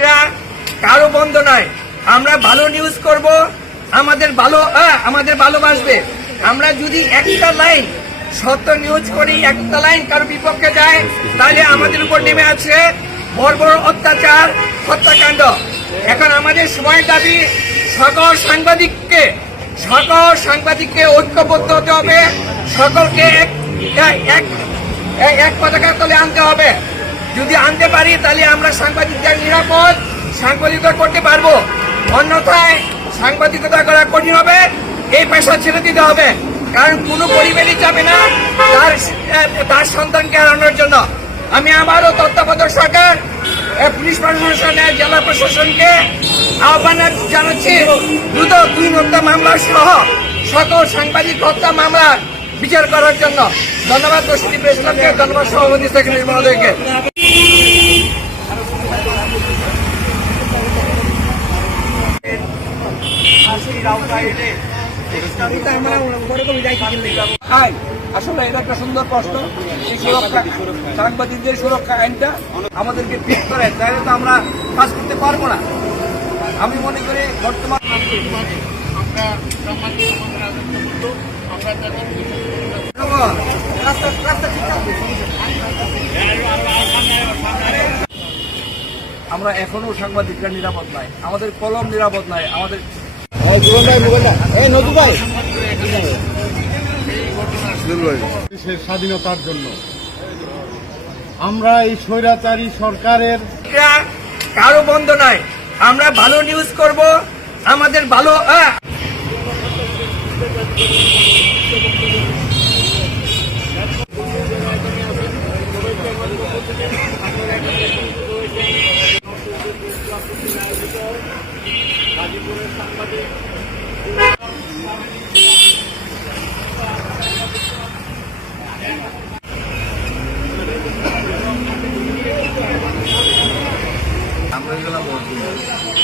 সাংবাদিকরা কারো বন্ধ নয়। আমরা ভালো নিউজ করব, আমাদের ভালোবাসবে। আমরা যদি একটা লাইন সত্য নিউজ করি, একটা লাইন কারো বিপক্ষে যায়, তাহলে আমাদের উপর নেমে আছে বড় বড় অত্যাচার, হত্যাকাণ্ড। এখন আমাদের সময় দাবি সকল সাংবাদিককে ঐক্যবদ্ধ হতে হবে, সকলকে এক পতাকার তলে আনতে হবে। যদি আনতে পারি তাহলে আমরা সাংবাদিকদের নিরাপদ সাংবাদিকতা করতে পারবো। অন্যথায় সাংবাদিকতা করা কঠিন হবে, এই পেশা ছেড়ে দিতে হবে। কারণ কোনো পরিবারই যাবে না তার সন্তানকে হারানোর জন্য। আমি আবারও তত্ত্বাবধায়ক সরকার, পুলিশ প্রশাসনের জেলা প্রশাসনকে আহ্বান জানাচ্ছি দ্রুত 2 হত্যা মামলা সহ সকল সাংবাদিক হত্যা মামলা বিচার করার জন্য। ধন্যবাদ দোষী প্রেসিডেন্টকে, ধন্যবাদ সভাপতি সেক্রেটারি মহোদয়কে। আসলে এটা একটা সুন্দর প্রশ্ন। এই সুরক্ষা, সাংবাদিকদের সুরক্ষা আইনটা আমাদেরকে ঠিক করে, তাহলে তো আমরা কাজ করতে পারবো না। আমি মনে করি বর্তমান আমরা এখনো সাংবাদিকরা নিরাপদ নাই, আমাদের কলম নিরাপদ নাই, আমাদের স্বাধীনতার জন্য আমরা এই স্বৈরাচারী সরকারের কারো বন্ধ নয়। আমরা ভালো নিউজ করব, আমাদের ভালো আমরা